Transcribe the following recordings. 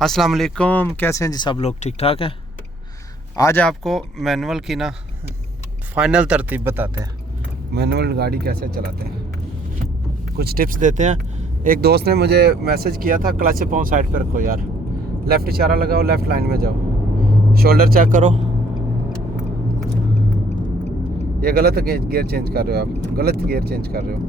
अस्सलाम वालेकुम, कैसे हैं जी सब लोग? ठीक ठाक हैं। आज आपको मैनुअल की ना फाइनल तरतीब बताते हैं, मैनुअल गाड़ी कैसे चलाते हैं, कुछ टिप्स देते हैं। एक दोस्त ने मुझे मैसेज किया था, क्लच से पाँव साइड पे रखो यार, लेफ़्ट इशारा लगाओ, लेफ़्ट लाइन में जाओ, शोल्डर चेक करो। ये गलत गियर चेंज कर रहे हो आप, गलत गियर चेंज कर रहे हो।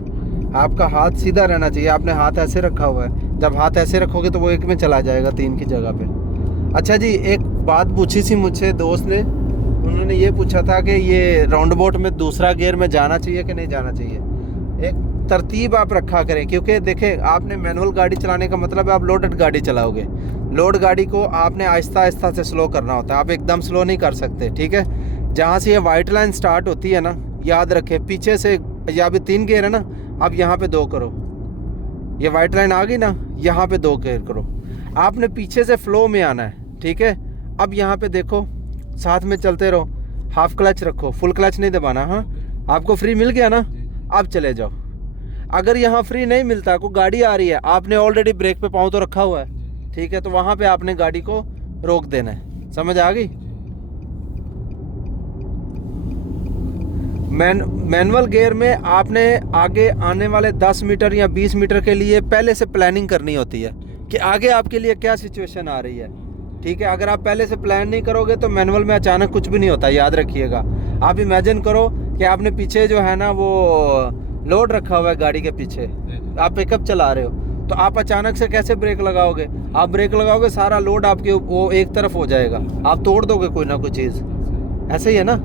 आपका हाथ सीधा रहना चाहिए, आपने हाथ ऐसे रखा हुआ है। जब हाथ ऐसे रखोगे तो वो एक में चला जाएगा, 3 की जगह पे। अच्छा जी, एक बात पूछी थी मुझसे दोस्त ने, उन्होंने ये पूछा था कि ये राउंड बोट में दूसरा गियर में जाना चाहिए कि नहीं जाना चाहिए। एक तरतीब आप रखा करें, क्योंकि देखें, आपने मैनुअल गाड़ी चलाने का मतलब है आप लोडेड गाड़ी चलाओगे। लोड गाड़ी को आपने आहिस्ता आहिस्ता से स्लो करना होता है, आप एकदम स्लो नहीं कर सकते, ठीक है। जहाँ से ये वाइट लाइन स्टार्ट होती है ना, याद रखें, पीछे से या भी 3 गियर है ना, अब यहाँ पे 2 करो। ये वाइट लाइन आ गई ना, यहाँ पे 2 गियर करो। आपने पीछे से फ्लो में आना है, ठीक है। अब यहाँ पे देखो, साथ में चलते रहो, हाफ क्लच रखो, फुल क्लच नहीं दबाना। हाँ, आपको फ्री मिल गया ना, अब चले जाओ। अगर यहाँ फ्री नहीं मिलता, कोई गाड़ी आ रही है, आपने ऑलरेडी ब्रेक पे पाँव तो रखा हुआ है, ठीक है, तो वहाँ पे आपने गाड़ी को रोक देना है। समझ आ गई? मैनुअल गियर में आपने आगे आने वाले 10 मीटर या 20 मीटर के लिए पहले से प्लानिंग करनी होती है कि आगे आपके लिए क्या सिचुएशन आ रही है, ठीक है। अगर आप पहले से प्लान नहीं करोगे तो मैनुअल में अचानक कुछ भी नहीं होता, याद रखिएगा। आप इमेजिन करो कि आपने पीछे जो है ना वो लोड रखा हुआ है गाड़ी के पीछे, आप पिकअप चला रहे हो, तो आप अचानक से कैसे ब्रेक लगाओगे? आप ब्रेक लगाओगे, सारा लोड आपके वो एक तरफ हो जाएगा, आप तोड़ दोगे कोई ना कोई चीज़, ऐसे ही है ना।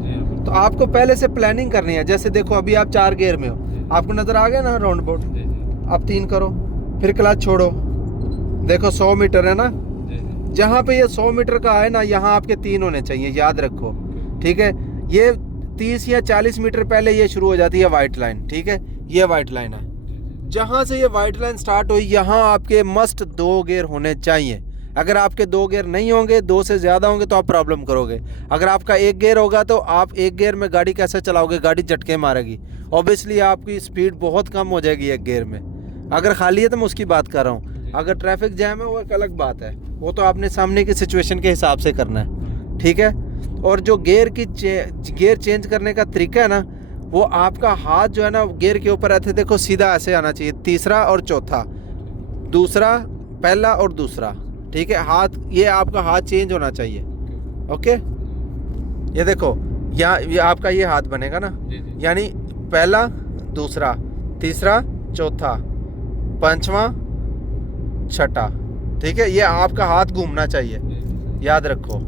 तो आपको पहले से प्लानिंग करनी है। जैसे देखो, अभी आप 4 गियर में हो, आपको नज़र आ गया ना राउंड बोट, आप 3 करो, फिर क्लच छोड़ो। देखो 100 मीटर है ना, जहाँ पे ये 100 मीटर का है ना, यहाँ आपके 3 होने चाहिए, याद रखो, ठीक है। ये 30 या 40 मीटर पहले ये शुरू हो जाती है वाइट लाइन, ठीक है, ये वाइट लाइन है। जहाँ से ये वाइट लाइन स्टार्ट हुई, यहाँ आपके मस्ट 2 गियर होने चाहिए। अगर आपके 2 गियर नहीं होंगे, 2 से ज़्यादा होंगे तो आप प्रॉब्लम करोगे। अगर आपका 1 गियर होगा तो आप 1 गियर में गाड़ी कैसे चलाओगे? गाड़ी झटके मारेगी, ऑब्वियसली आपकी स्पीड बहुत कम हो जाएगी 1 गियर में। अगर खाली है तो मैं उसकी बात कर रहा हूँ, अगर ट्रैफिक जैम है वो एक अलग बात है, वो तो आपने सामने की सिचुएशन के हिसाब से करना है, ठीक है। और जो गियर चेंज करने का तरीका है ना, वो आपका हाथ जो है ना गियर के ऊपर रहते, देखो सीधा ऐसे आना चाहिए, तीसरा और चौथा, दूसरा, पहला और दूसरा, ठीक है। हाथ, ये आपका हाथ चेंज होना चाहिए, ओके। ये देखो, ये आपका ये हाथ बनेगा ना, यानी पहला, दूसरा, तीसरा, चौथा, पांचवा, छठा, ठीक है। ये आपका हाथ घूमना चाहिए, याद रखो।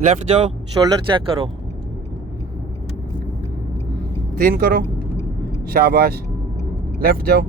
लेफ्ट जाओ, शोल्डर चेक करो, 3 करो, शाबाश, लेफ्ट जाओ।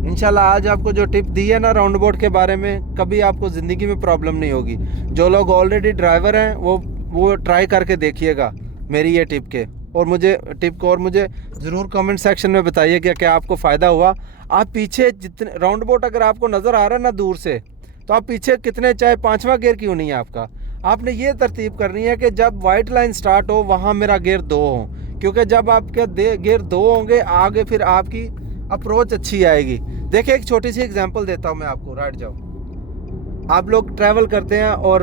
इंशाल्लाह आज आपको जो टिप दी है ना राउंड बोट के बारे में, कभी आपको ज़िंदगी में प्रॉब्लम नहीं होगी। जो लोग ऑलरेडी ड्राइवर हैं वो ट्राई करके देखिएगा मेरी ये टिप को, और मुझे ज़रूर कमेंट सेक्शन में बताइए कि क्या आपको फ़ायदा हुआ। आप पीछे जितने राउंड बोट अगर आपको नज़र आ रहा है ना दूर से, तो आप पीछे कितने, चाहे 5वां गियर क्यों नहीं है आपका, आपने ये तरतीब करनी है कि जब वाइट लाइन स्टार्ट हो वहाँ मेरा गियर 2 हो, क्योंकि जब आपके गियर 2 होंगे आगे, फिर आपकी अप्रोच अच्छी आएगी। देखिए, एक छोटी सी एग्जांपल देता हूँ मैं आपको, राइट जाओ। आप लोग ट्रैवल करते हैं और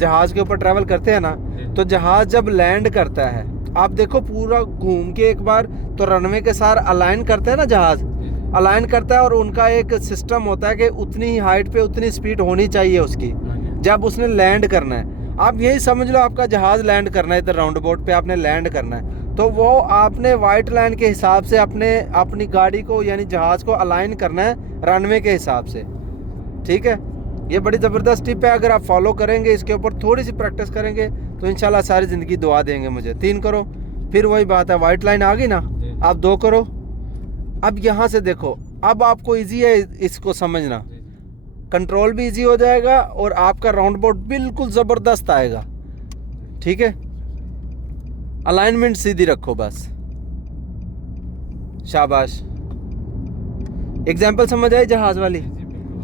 जहाज़ के ऊपर ट्रैवल करते हैं ना, तो जहाज़ जब लैंड करता है, आप देखो पूरा घूम के एक बार तो रनवे के साथ अलाइन करते हैं ना, जहाज़ अलाइन करता है, और उनका एक सिस्टम होता है कि उतनी ही हाइट पे उतनी स्पीड होनी चाहिए उसकी जब उसने लैंड करना है। आप यही समझ लो, आपका जहाज़ लैंड करना है, इधर राउंड बोट पे आपने लैंड करना है, तो वो आपने वाइट लाइन के हिसाब से अपनी गाड़ी को यानी जहाज़ को अलाइन करना है रनवे के हिसाब से, ठीक है। ये बड़ी ज़बरदस्त टिप है, अगर आप फॉलो करेंगे, इसके ऊपर थोड़ी सी प्रैक्टिस करेंगे तो इंशाल्लाह सारी ज़िंदगी दुआ देंगे मुझे। 3 करो, फिर वही बात है, वाइट लाइन आ गई ना, आप 2 करो। अब यहाँ से देखो, अब आपको ईजी है इसको समझना, कंट्रोल भी इजी हो जाएगा और आपका राउंड बोट बिल्कुल ज़बरदस्त आएगा, ठीक है। अलाइनमेंट सीधी रखो बस, शाबाश। एग्जाम्पल समझ आई जहाज़ वाली?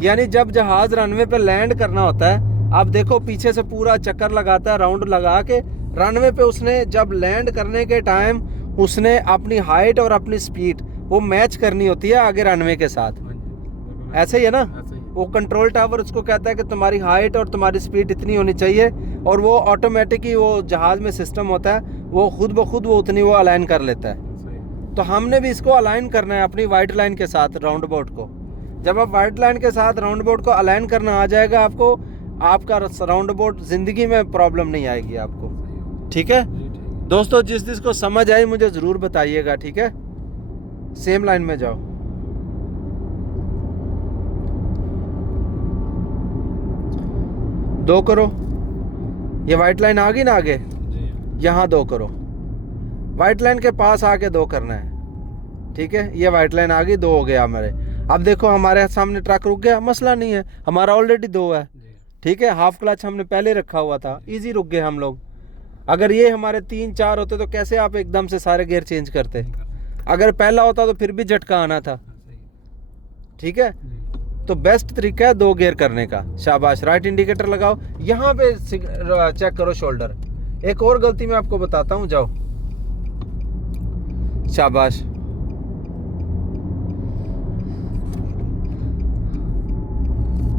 यानी जब जहाज़ रनवे पे लैंड करना होता है, आप देखो पीछे से पूरा चक्कर लगाता है, राउंड लगा के रनवे पे उसने जब लैंड करने के टाइम उसने अपनी हाइट और अपनी स्पीड वो मैच करनी होती है आगे रनवे के साथ। ऐसे ही है ना। ऐसे ही। वो कंट्रोल टावर उसको कहता है कि तुम्हारी हाइट और तुम्हारी स्पीड इतनी होनी चाहिए, और वो ऑटोमेटिक ही वो जहाज़ में सिस्टम होता है, वो खुद ब खुद वो उतनी वो अलाइन कर लेता है। सही। तो हमने भी इसको अलाइन करना है अपनी वाइट लाइन के साथ राउंड अबाउट को। जब आप वाइट लाइन के साथ राउंड अबाउट को अलाइन करना आ जाएगा आपको, आपका राउंड अबाउट ज़िंदगी में प्रॉब्लम नहीं आएगी आपको। ठीक है जी ठीक। दोस्तों, जिसको समझ आई मुझे ज़रूर बताइएगा। ठीक है, सेम लाइन में जाओ। दो करो, ये वाइट लाइन आ गई ना आगे, जी। यहाँ दो करो। वाइट लाइन के पास आके दो करना है। ठीक है, ये वाइट लाइन आ गई, दो हो गया हमारे। अब देखो हमारे सामने ट्रक रुक गया, मसला नहीं है, हमारा ऑलरेडी दो है। जी। ठीक है, हाफ क्लच हमने पहले रखा हुआ था, इजी रुक गए हम लोग। अगर ये हमारे 3-4 होते तो कैसे आप एकदम से सारे गियर चेंज करते? अगर पहला होता तो फिर भी झटका आना था। सही। ठीक है, जी। तो बेस्ट तरीका है 2 गियर करने का। शाबाश, राइट इंडिकेटर लगाओ, यहाँ पे चेक करो शोल्डर। एक और गलती मैं आपको बताता हूँ, जाओ। शाबाश,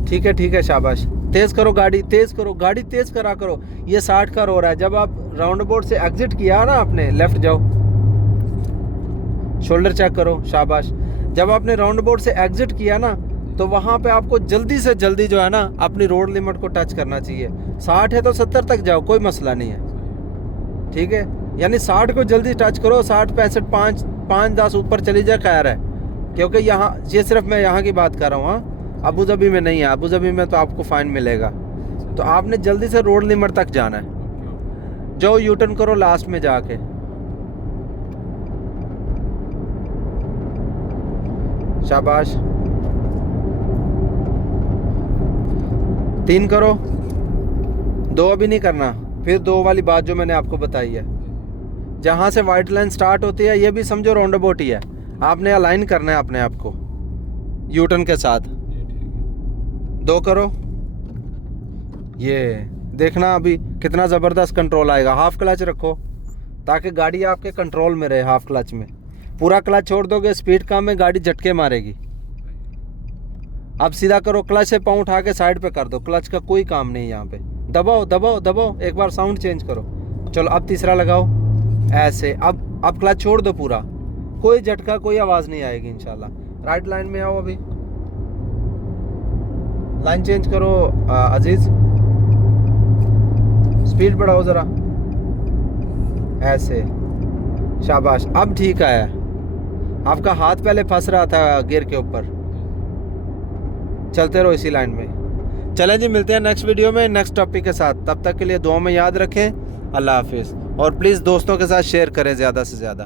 ठीक है ठीक है, शाबाश। तेज करो गाड़ी, तेज करो गाड़ी, तेज करा करो। ये 60 का रो रहा है। जब आप राउंड अबाउट से एग्जिट किया ना आपने, लेफ्ट जाओ, शोल्डर चेक करो, शाबाश। जब आपने राउंड अबाउट से एग्जिट किया ना, तो वहाँ पे आपको जल्दी से जल्दी जो है ना अपनी रोड लिमिट को टच करना चाहिए। 60 है तो 70 तक जाओ, कोई मसला नहीं है। ठीक है, यानी 60 को जल्दी टच करो। 60, 65, 5-10 ऊपर चली जाए खैर है, क्योंकि यहाँ ये सिर्फ मैं यहाँ की बात कर रहा हूँ। हाँ, अबू धाबी में नहीं है। अबू धाबी में तो आपको फाइन मिलेगा। तो आपने जल्दी से रोड लिमिट तक जाना है। जाओ, यू टर्न करो लास्ट में जाके। शाबाश, 3 करो, 2 अभी नहीं करना। फिर 2 वाली बात जो मैंने आपको बताई है, जहाँ से वाइट लाइन स्टार्ट होती है ये भी समझो राउंड अबाउट ही है। आपने अलाइन करना है अपने आप को यू टर्न के साथ। 2 करो, ये देखना अभी कितना ज़बरदस्त कंट्रोल आएगा। हाफ क्लच रखो ताकि गाड़ी आपके कंट्रोल में रहे। हाफ क्लच में पूरा क्लच छोड़ दोगे, स्पीड कम है, गाड़ी झटके मारेगी। अब सीधा करो, क्लच से पाँव उठा के साइड पे कर दो। क्लच का कोई काम नहीं है यहाँ पे। दबाओ दबाओ दबाओ, एक बार साउंड चेंज करो। चलो अब तीसरा लगाओ, ऐसे। अब क्लच छोड़ दो पूरा, कोई झटका कोई आवाज़ नहीं आएगी इंशाल्लाह। राइट लाइन में आओ, अभी लाइन चेंज करो अजीज, स्पीड बढ़ाओ ज़रा, ऐसे। शाबाश, अब ठीक आया। आपका हाथ पहले फंस रहा था गियर के ऊपर। चलते रहो इसी लाइन में। चलें जी, मिलते हैं नेक्स्ट वीडियो में नेक्स्ट टॉपिक के साथ। तब तक के लिए दुआ में याद रखें। अल्लाह हाफिज़। और प्लीज़ दोस्तों के साथ शेयर करें ज़्यादा से ज़्यादा।